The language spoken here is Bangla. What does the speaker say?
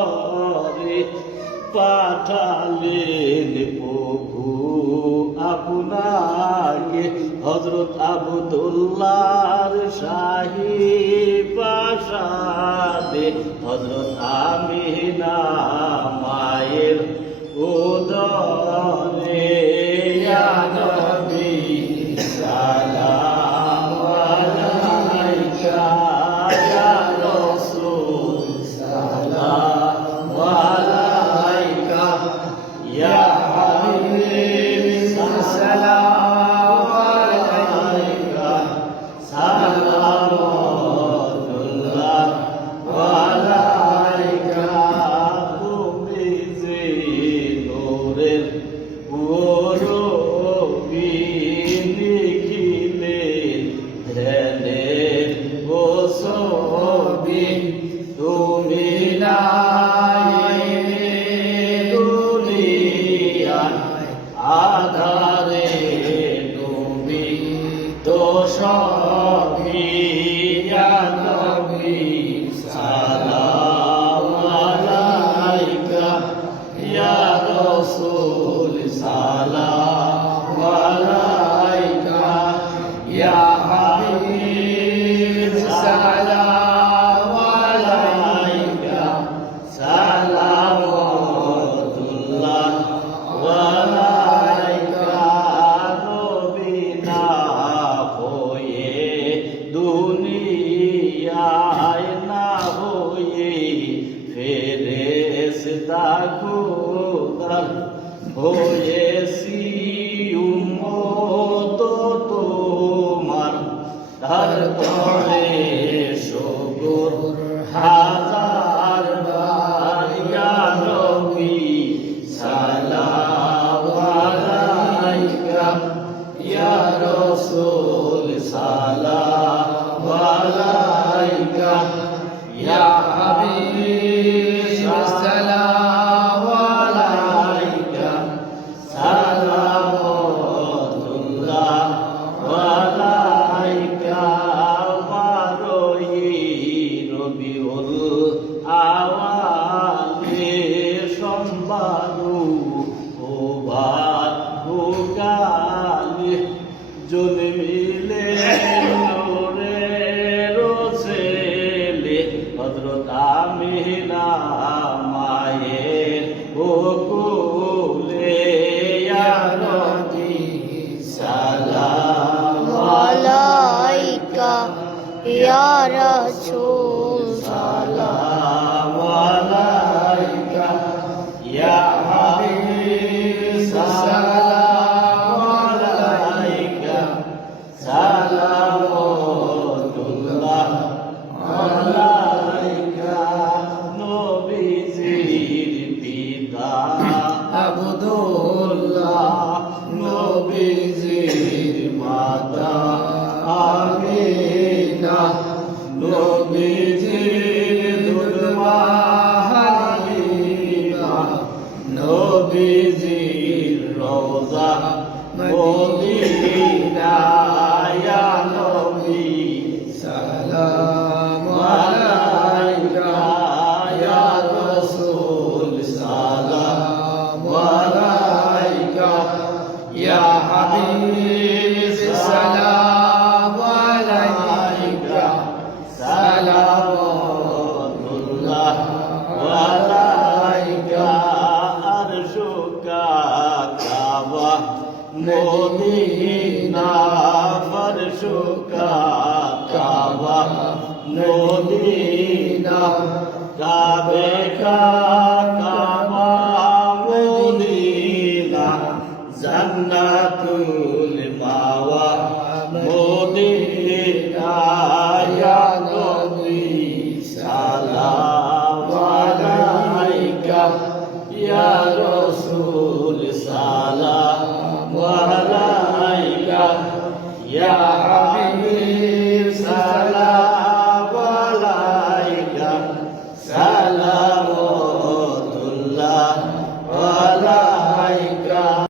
তরে পাঠালেন প্রভু আপনাকে হযরত আব্দুল্লাহর শাহী প্রাসাদে হযরত আমিনা মায়ের উদরে ইয়া নবী সালাম আলাইকা ইয়া রাসূল সালাম আলাইকা ইয়া হাবিব সালাম আলাইকা সালামুল্লাহ আলাইকা তুমি যে নূরের ওরবি লিখিলেন ধ্যানের ছবি তুমি নাই দুনিয়ায় আধারে তুমি তো সবই ইয়া নবী সালাম আলাইকা ইয়া রাসূল সালাম আলাইকা ইয়া হাবিব সালাম আলাইকা সালামুল্লাহ আলাইকা নবী না হয়ে দুনিয়ায় না হয়ে ফেরেশতা খোদার হয়েছি উম্মত তোমার তার তরে শুকর হাজার বার ইয়া নবী সালাম আলাইকা ইয়া রাসূল সালাম আলাইকা ইয়া হাবিব সালাম আলাইকা সালামুল্লাহ আলাইকা বারোই রবিউল আওয়ালে সোমবারু ও বাদ ভোগালে জন্মিলে নূরের ছেলে হযরত আমিনা মায়ের কোলে ইয়া নবী সালাম আলাইকা ইয়া রাসূল সালাম আলাইকা ইয়া হাবিব সালাম আলাইকা সালামুল্লাহ আলাইকা নবীজির পিতা আব্দুল্লাহ নবীজির মাতা আমিনা নবীজির দুধমা হালিমা নবীজির রওজা মদিনা ইয়া নবী সালাম আলাইকা ইয়া রাসূল সালাম আলাইকা ইয়া হাবিব সালাম আলাইকা সালামুল্লাহ আলাইকা আরশুকা কাবা মদিনা ফরশুকা কাবা মদিনা কাবে কাবা মদিনা জান্নাতুল মাওয়া মদিনা ইয়া নবী সালাম আলাইকা ইয়া রাসূল সালাম